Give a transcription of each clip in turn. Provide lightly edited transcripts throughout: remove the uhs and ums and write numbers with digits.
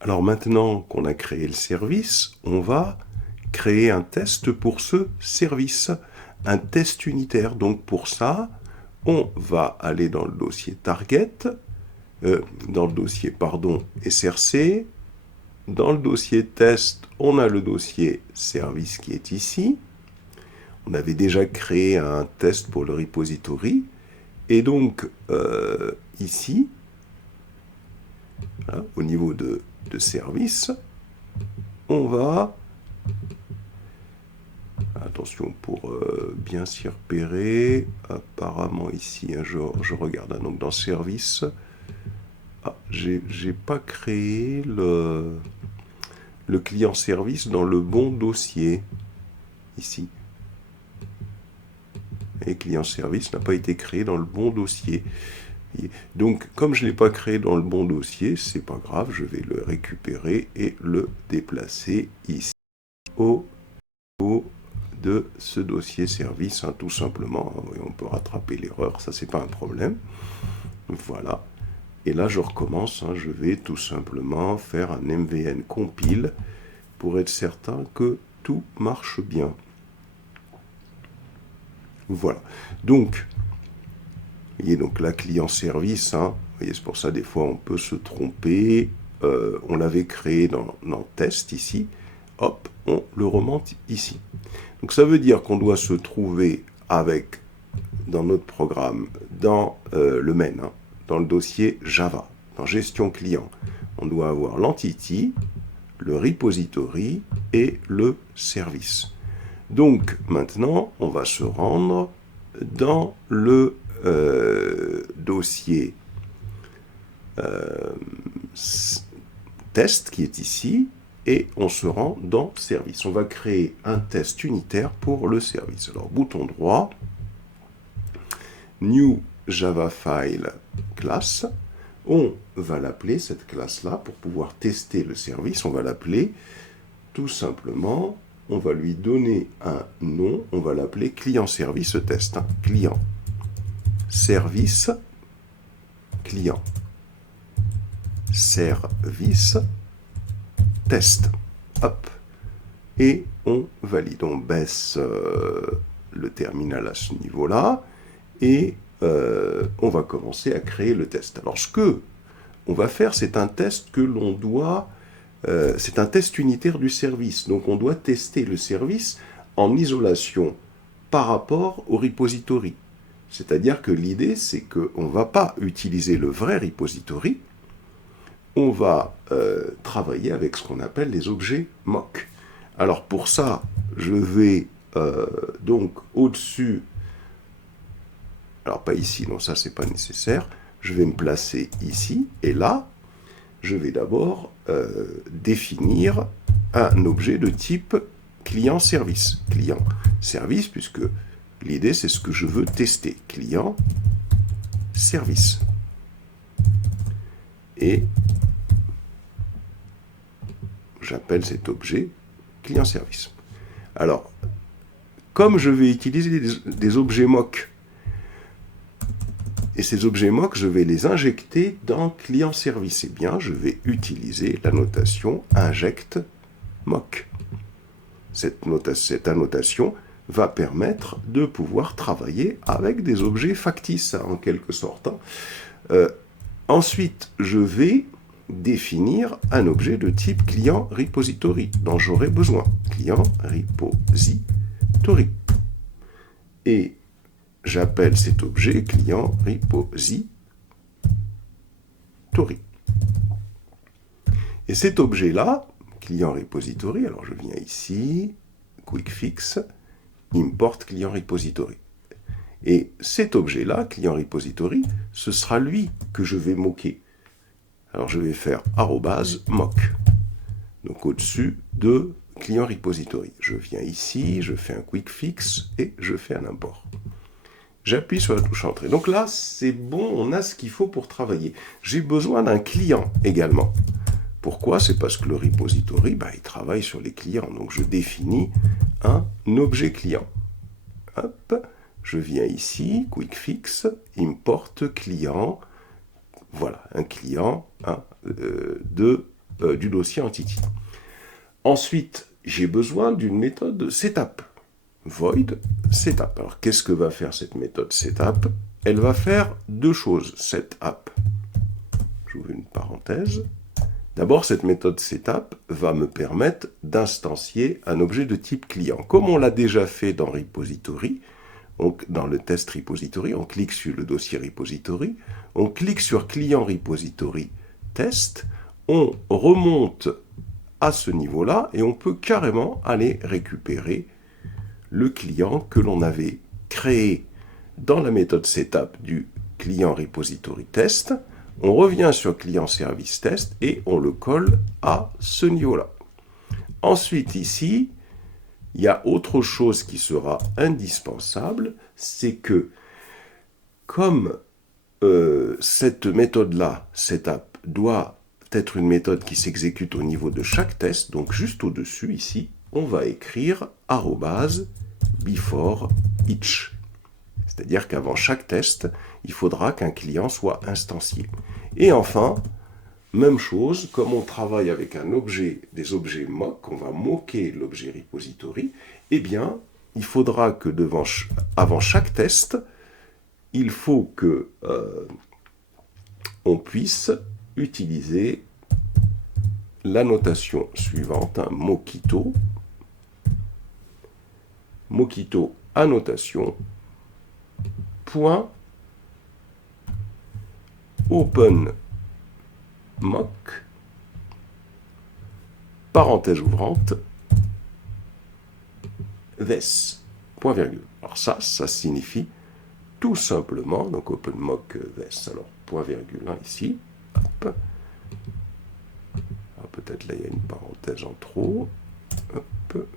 Alors maintenant qu'on a créé le service, on va créer un test pour ce service, un test unitaire. Donc pour ça, on va aller dans le dossier target, dans le dossier, SRC. Dans le dossier test, on a le dossier service qui est ici. On avait déjà créé un test pour le repository. Et donc, ici, voilà, au niveau de service, on va... Attention pour bien s'y repérer. Apparemment ici, hein, je regarde. Donc dans service, j'ai pas créé le client service dans le bon dossier. Ici. Et client service n'a pas été créé dans le bon dossier. Donc, comme je ne l'ai pas créé dans le bon dossier, c'est pas grave, je vais le récupérer et le déplacer ici au niveau de ce dossier service, hein, tout simplement. On peut rattraper l'erreur, ça c'est pas un problème. Voilà. Et là, je recommence, hein, je vais tout simplement faire un MVN compile pour être certain que tout marche bien. Voilà. Donc, vous voyez, donc là, client service, hein, vous voyez, c'est pour ça, des fois, on peut se tromper. On l'avait créé dans test ici. Hop, on le remonte ici. Donc, ça veut dire qu'on doit se trouver avec, dans notre programme, dans le main, hein, dans le dossier Java, dans gestion client. On doit avoir l'entity, le repository et le service. Donc, maintenant, on va se rendre dans le dossier test qui est ici et on se rend dans service. On va créer un test unitaire pour le service. Alors, bouton droit, new Java file class. On va l'appeler, cette classe-là, pour pouvoir tester le service. On va l'appeler tout simplement, on va lui donner un nom, on va l'appeler client service test. Hein. Client service, client service test. Hop. Et on valide. On baisse le terminal à ce niveau-là et on va commencer à créer le test. Alors, ce que on va faire, c'est un test que l'on doit... c'est un test unitaire du service. Donc, on doit tester le service en isolation par rapport au repository. C'est-à-dire que l'idée, c'est qu'on ne va pas utiliser le vrai repository, on va travailler avec ce qu'on appelle les objets mock. Alors pour ça, je vais donc au-dessus, alors pas ici, non ça c'est pas nécessaire, je vais me placer ici, et là, je vais d'abord définir un objet de type client-service. Client-service, puisque l'idée, c'est ce que je veux tester. Client-service. Et j'appelle cet objet client-service. Alors, comme je vais utiliser des objets mock, et ces objets mock, je vais les injecter dans client-service, eh bien, je vais utiliser la notation inject mock. Cette annotation va permettre de pouvoir travailler avec des objets factices, en quelque sorte. Ensuite, je vais définir un objet de type client repository dont j'aurai besoin. Client repository. Et j'appelle cet objet client repository. Et cet objet-là, client repository, alors je viens ici, quick fix, import client repository. Et cet objet-là, client repository, ce sera lui que je vais moquer. Alors je vais faire @mock. Donc au-dessus de client repository. Je viens ici, je fais un quick fix et je fais un import. J'appuie sur la touche entrée. Donc là, c'est bon, on a ce qu'il faut pour travailler. J'ai besoin d'un client également. Pourquoi? C'est parce que le repository, il travaille sur les clients. Donc je définis un objet client. Hop, je viens ici, quick fix, import client. Voilà, un client de du dossier entity. Ensuite, j'ai besoin d'une méthode setup. Void setup. Alors, qu'est-ce que va faire cette méthode setup? Elle va faire deux choses, setup. J'ouvre une parenthèse. D'abord, cette méthode setup va me permettre d'instancier un objet de type client. Comme on l'a déjà fait dans repository, donc dans le test repository, on clique sur le dossier repository, on clique sur client repository test, on remonte à ce niveau-là et on peut carrément aller récupérer le client que l'on avait créé dans la méthode setup du client repository test. On revient sur client service test et on le colle à ce niveau-là. Ensuite, ici, il y a autre chose qui sera indispensable, c'est que comme cette méthode-là, setup, doit être une méthode qui s'exécute au niveau de chaque test, donc juste au-dessus, ici, on va écrire @before each. C'est-à-dire qu'avant chaque test, il faudra qu'un client soit instancié. Et enfin, même chose, comme on travaille avec des objets mock, on va moquer l'objet repository, eh bien, il faudra que avant chaque test, il faut que on puisse utiliser la notation suivante, Mockito annotation point open mock parenthèse ouvrante this point virgule. Alors ça signifie tout simplement, donc open mock this, alors point virgule ici, hop. Peut-être là il y a une parenthèse en trop, hop,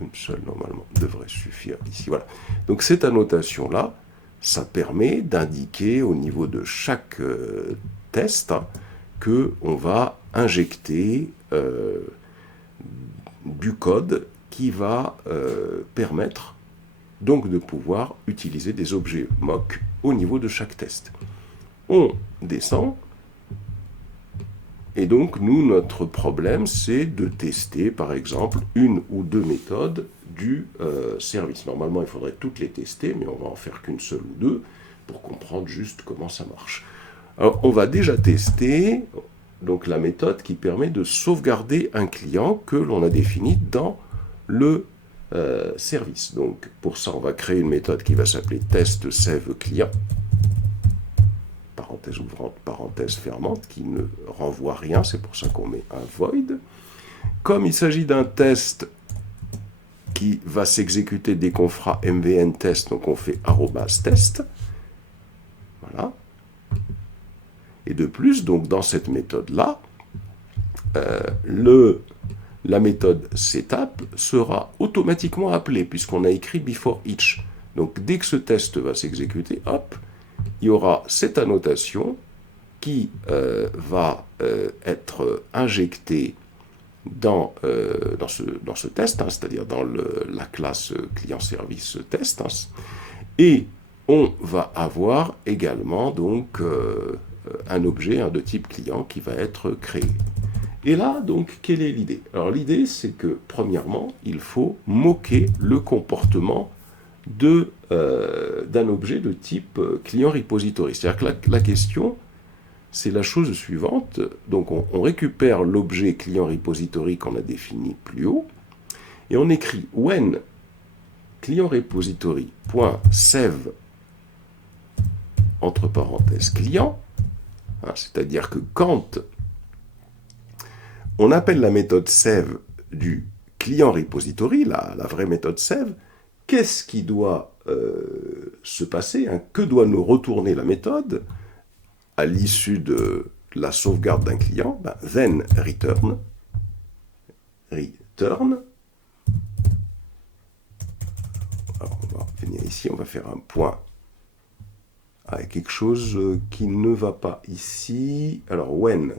une seule normalement devrait suffire ici, voilà. Donc cette annotation là, ça permet d'indiquer au niveau de chaque test que on va injecter du code qui va permettre donc de pouvoir utiliser des objets mock au niveau de chaque test. On descend, et donc nous, notre problème, c'est de tester, par exemple, une ou deux méthodes du service. Normalement, il faudrait toutes les tester, mais on va en faire qu'une seule ou deux pour comprendre juste comment ça marche. Alors, on va déjà tester donc, la méthode qui permet de sauvegarder un client que l'on a défini dans le service. Donc, pour ça, on va créer une méthode qui va s'appeler test save client, parenthèse ouvrante, parenthèse fermante, qui ne renvoie rien, c'est pour ça qu'on met un void. Comme il s'agit d'un test qui va s'exécuter dès qu'on fera mvn test, donc on fait @test. Voilà. Et de plus, donc dans cette méthode-là, la méthode setup sera automatiquement appelée, puisqu'on a écrit before each. Donc dès que ce test va s'exécuter, hop, il y aura cette annotation qui va être injectée dans ce test, c'est-à-dire dans la classe client-service test, et on va avoir également donc un objet de type client qui va être créé. Et là, donc, quelle est l'idée? Alors l'idée, c'est que, premièrement, il faut moquer le comportement d'un objet de type client repository. C'est-à-dire que la question, c'est la chose suivante. Donc on récupère l'objet client repository qu'on a défini plus haut, et on écrit when client repository.save entre parenthèses client, c'est-à-dire que quand on appelle la méthode save du client repository, la vraie méthode save, qu'est-ce qui doit se passer, que doit nous retourner la méthode à l'issue de la sauvegarde d'un client? Then return. Alors on va venir ici, on va faire un point avec quelque chose qui ne va pas ici. Alors when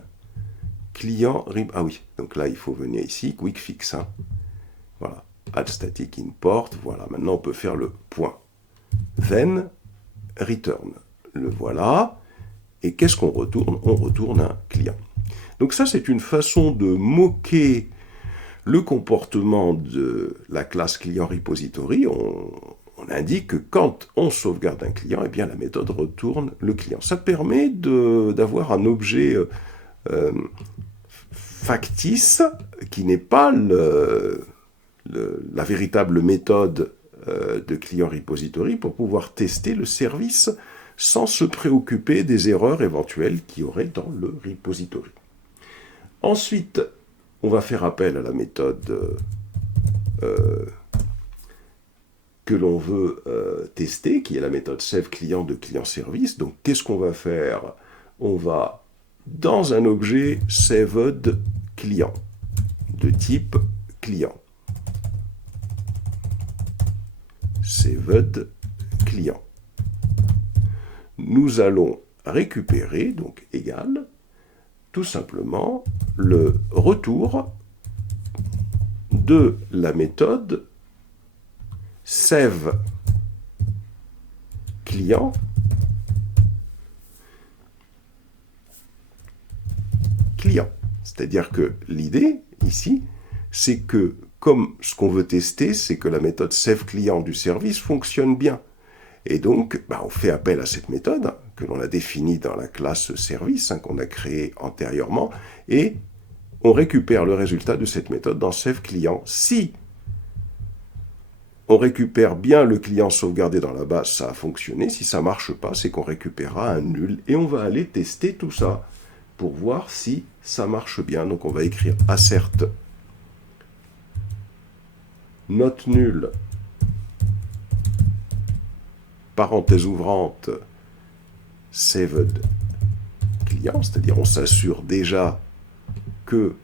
client, ah oui, donc là il faut venir ici, quick fix, voilà. Add static import, voilà, maintenant on peut faire le point. Then return, le voilà. Et qu'est-ce qu'on retourne? On retourne un client. Donc ça, c'est une façon de moquer le comportement de la classe client repository. On indique que quand on sauvegarde un client, eh bien la méthode retourne le client. Ça permet d'avoir un objet factice qui n'est pas la véritable méthode de client repository pour pouvoir tester le service sans se préoccuper des erreurs éventuelles qu'il y aurait dans le repository. Ensuite, on va faire appel à la méthode que l'on veut tester, qui est la méthode saveClient de client-service. Donc, qu'est-ce qu'on va faire? On va, dans un objet savedClient, de type client. savedClient. Nous allons récupérer, donc égal, tout simplement, le retour de la méthode saveClient client. C'est-à-dire que l'idée, ici, c'est que, comme ce qu'on veut tester, c'est que la méthode saveClient du service fonctionne bien. Et donc, on fait appel à cette méthode que l'on a définie dans la classe service, qu'on a créée antérieurement, et on récupère le résultat de cette méthode dans saveClient. Si on récupère bien le client sauvegardé dans la base, ça a fonctionné. Si ça ne marche pas, c'est qu'on récupérera un nul. Et on va aller tester tout ça pour voir si ça marche bien. Donc on va écrire assert not nul, parenthèse ouvrante, saved client, c'est-à-dire on s'assure déjà que,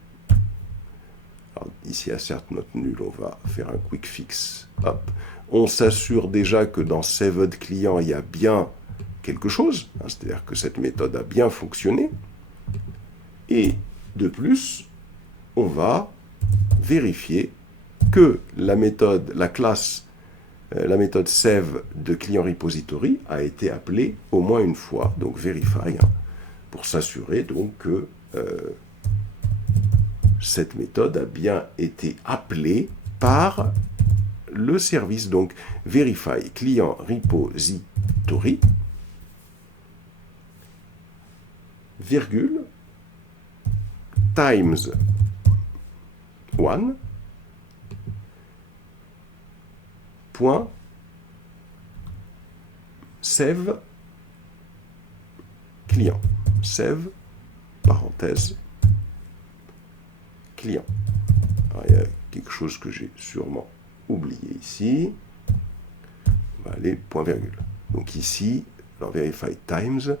alors ici assert not nul, on va faire un quick fix, hop, on s'assure déjà que dans saved client il y a bien quelque chose, c'est-à-dire que cette méthode a bien fonctionné, et de plus, on va vérifier que la méthode, la classe, la méthode save de client repository a été appelée au moins une fois, donc verify, pour s'assurer donc que cette méthode a bien été appelée par le service. Donc verify client repository, virgule, times 1, point, save client. Save, parenthèse, client. Alors, il y a quelque chose que j'ai sûrement oublié ici. On va aller point virgule. Donc ici, alors verify times,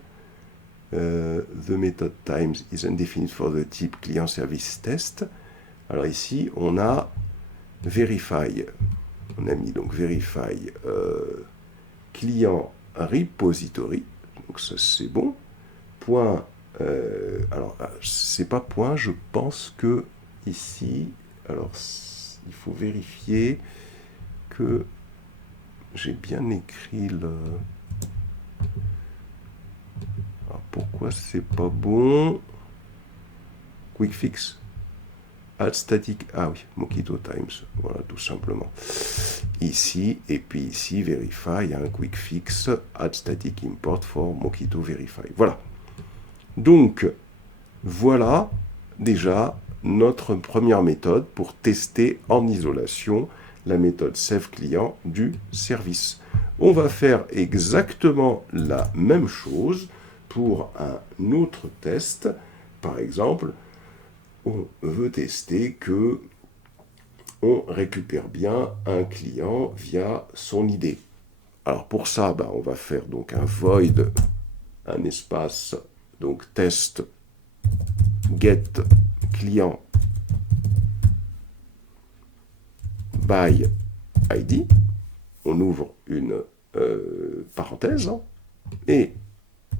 the method times is undefined for the type client service test. Alors ici, on a verify. On a mis donc verify client repository. Donc ça c'est bon. Point. Alors c'est pas point. Je pense que ici, alors il faut vérifier que j'ai bien écrit le. Alors, pourquoi c'est pas bon? Quick fix. Add static, ah oui, Mockito times, voilà, tout simplement. Ici, et puis ici, verify, un quick fix, add static import for Mockito verify. Voilà. Donc, voilà déjà notre première méthode pour tester en isolation la méthode saveClient du service. On va faire exactement la même chose pour un autre test. Par exemple, on veut tester que on récupère bien un client via son ID. Alors pour ça, on va faire donc un void, un espace, donc test get client by ID. On ouvre une parenthèse et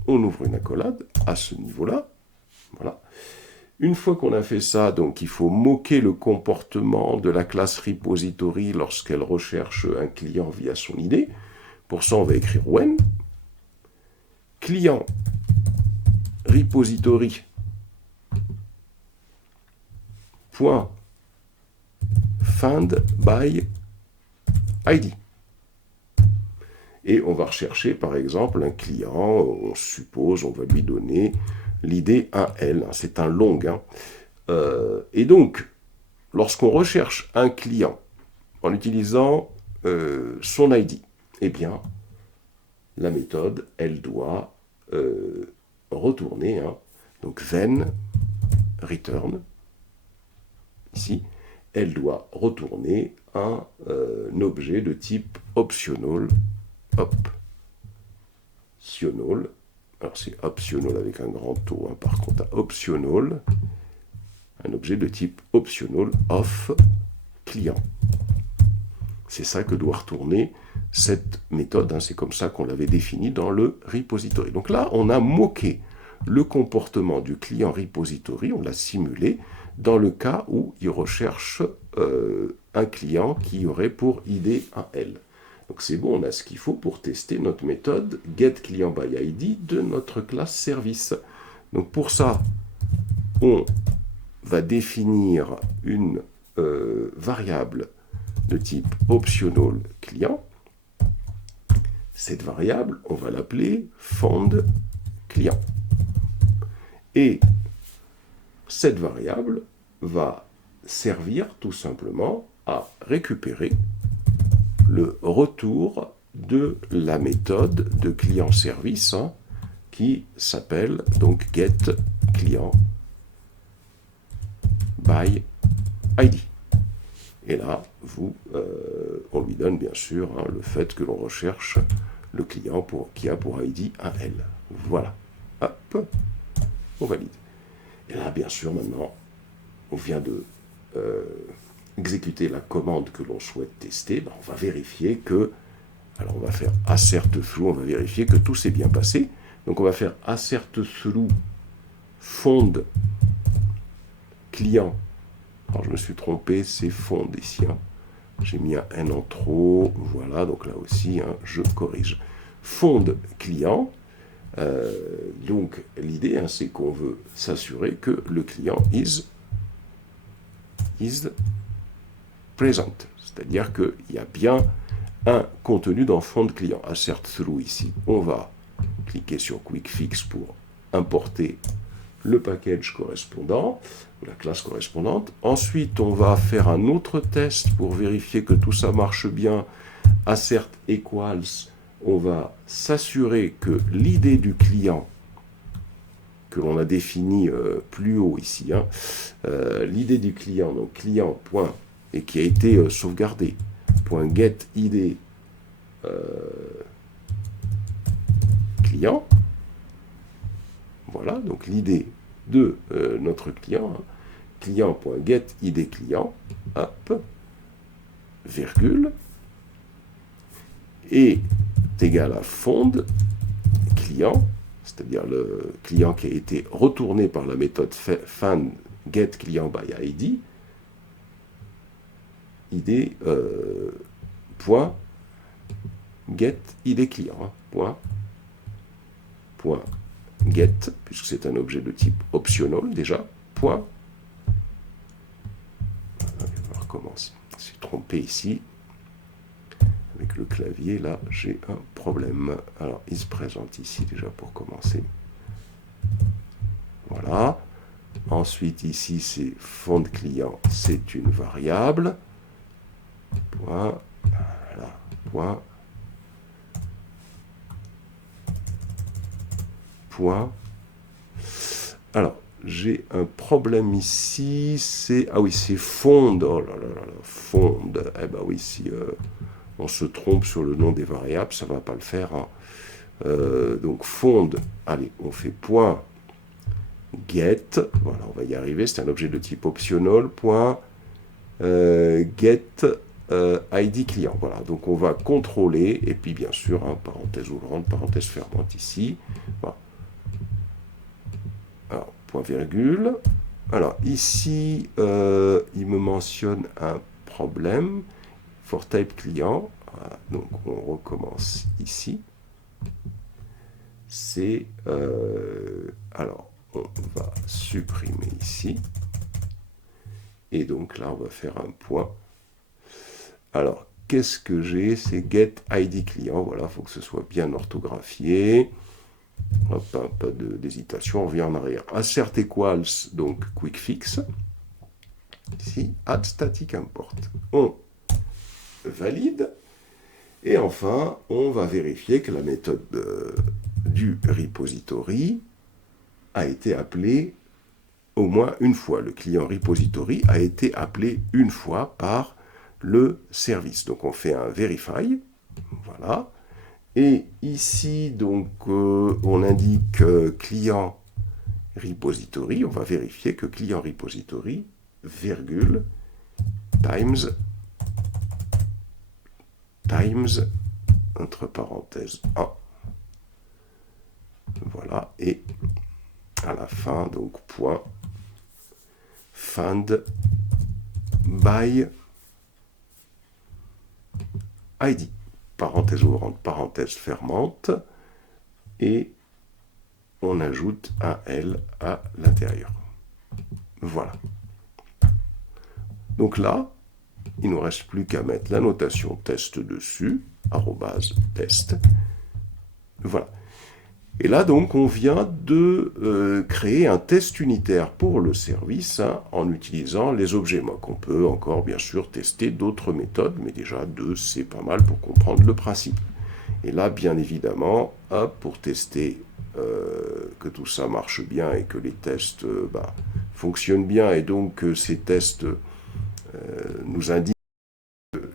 on ouvre une accolade à ce niveau-là. Voilà. Une fois qu'on a fait ça, donc il faut moquer le comportement de la classe repository lorsqu'elle recherche un client via son ID. Pour ça, on va écrire when client repository point find by ID. Et on va rechercher, par exemple, un client, on suppose, on va lui donner l'id 1L, hein, c'est un long. Hein. Et donc, lorsqu'on recherche un client en utilisant son ID, eh bien, la méthode, elle doit retourner, hein, donc then return, ici, elle doit retourner un objet de type optional, optional, alors c'est optional avec un grand O, hein, par contre, optional, un objet de type optional of client. C'est ça que doit retourner cette méthode, hein, c'est comme ça qu'on l'avait définie dans le repository. Donc là, on a moqué le comportement du client repository, on l'a simulé, dans le cas où il recherche un client qui aurait pour ID un L. Donc c'est bon, on a ce qu'il faut pour tester notre méthode getClientById de notre classe service. Donc pour ça, on va définir une variable de type optional client. Cette variable, on va l'appeler foundClient. Et cette variable va servir tout simplement à récupérer le retour de la méthode de client-service, hein, qui s'appelle donc getClientById. Et là, on lui donne bien sûr, hein, le fait que l'on recherche le client qui a pour ID un L. Voilà. Hop, on valide. Et là, bien sûr, maintenant, on vient de exécuter la commande que l'on souhaite tester. Ben, on va vérifier que, alors on va faire assert through, on va vérifier que tout s'est bien passé. Donc on va faire assert through found client. Alors je me suis trompé, c'est found ici. Hein. J'ai mis un N en trop. Voilà, donc là aussi, hein, je corrige. Found client. Donc l'idée, hein, c'est qu'on veut s'assurer que le client is present. C'est-à-dire qu'il y a bien un contenu dans found client. Assert through ici. On va cliquer sur Quick Fix pour importer le package correspondant, la classe correspondante. Ensuite, on va faire un autre test pour vérifier que tout ça marche bien. Assert equals, on va s'assurer que l'idée du client, que l'on a défini plus haut ici, hein, l'idée du client, donc client, point, et qui a été sauvegardé, point get id client. Voilà, donc l'idée de notre client, hein, client.getID client, hop, virgule, est égal à found client, c'est-à-dire le client qui a été retourné par la méthode find getClientById, id point getID client, hein, point get, puisque c'est un objet de type optional déjà, point. On va voir comment je me suis trompé ici. Avec le clavier, là, j'ai un problème. Alors, il se présente ici déjà pour commencer. Voilà. Ensuite, ici, c'est found client, c'est une variable. Point. Voilà. Point. Point. Alors, j'ai un problème ici, c'est... Ah oui, c'est found. Oh là là là là, found. Eh ben oui, si on se trompe sur le nom des variables, ça ne va pas le faire. Hein. Donc, found. Allez, on fait point get. Voilà, on va y arriver. C'est un objet de type optional. Point get ID client. Voilà, donc on va contrôler. Et puis, bien sûr, hein, parenthèse ouvrante, parenthèse fermante ici. Voilà. Alors, point virgule. Alors, ici, il me mentionne un problème. For type client. Voilà, donc, on recommence ici. C'est... alors, on va supprimer ici. Et donc là, on va faire un point. Alors, qu'est-ce que j'ai? C'est get ID client. Voilà, il faut que ce soit bien orthographié. Hop, pas d'hésitation, on revient en arrière. Assert equals, donc quick fix. Ici, add static import. On valide. Et enfin, on va vérifier que la méthode du repository a été appelée au moins une fois. Le client repository a été appelé une fois par le service. Donc on fait un verify. Voilà. Et ici, donc, on indique client repository. On va vérifier que client repository, virgule, times, entre parenthèses 1. Voilà. Et à la fin, donc, point, found by ID. Parenthèse ouvrante, parenthèse fermante. Et on ajoute un L à l'intérieur. Voilà. Donc là, il ne nous reste plus qu'à mettre la notation test dessus, @test. Voilà. Et là, donc, on vient de créer un test unitaire pour le service en utilisant les objets mock. On peut encore, bien sûr, tester d'autres méthodes, mais déjà 2, c'est pas mal pour comprendre le principe. Et là, bien évidemment, pour tester que tout ça marche bien et que les tests fonctionnent bien, et donc que ces tests nous indiquent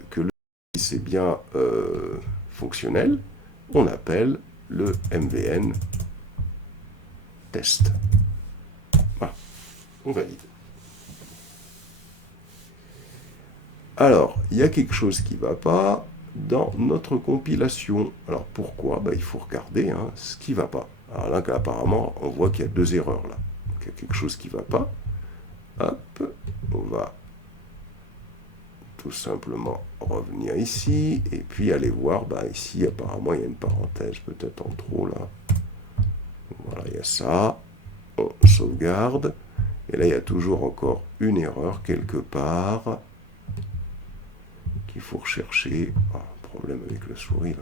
que le service est bien fonctionnel, on appelle le MVN test. Voilà, on valide. Alors, il y a quelque chose qui ne va pas dans notre compilation. Alors pourquoi? Il faut regarder ce qui ne va pas. Alors là, apparemment, on voit qu'il y a 2 erreurs là. Donc, il y a quelque chose qui ne va pas. Hop, on va tout simplement revenir ici, et puis aller voir, ici apparemment il y a une parenthèse peut-être en trop là. Voilà, il y a ça, on sauvegarde, et là il y a toujours encore une erreur quelque part, qu'il faut rechercher. Problème avec la souris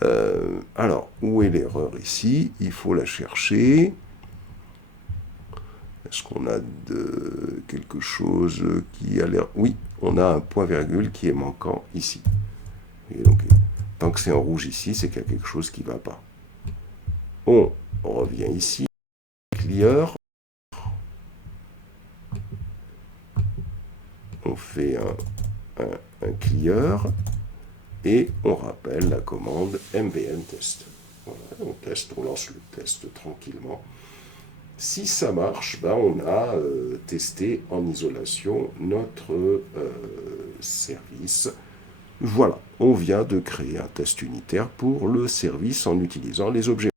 là. Alors, où est l'erreur ici? Il faut la chercher. Est-ce qu'on a quelque chose qui a l'air... Oui, on a un point-virgule qui est manquant ici. Et donc, tant que c'est en rouge ici, c'est qu'il y a quelque chose qui ne va pas. On revient ici. Clear. On fait un clear. Et on rappelle la commande mvn test. Voilà, on lance le test tranquillement. Si ça marche, on a testé en isolation notre service. Voilà, on vient de créer un test unitaire pour le service en utilisant les objets.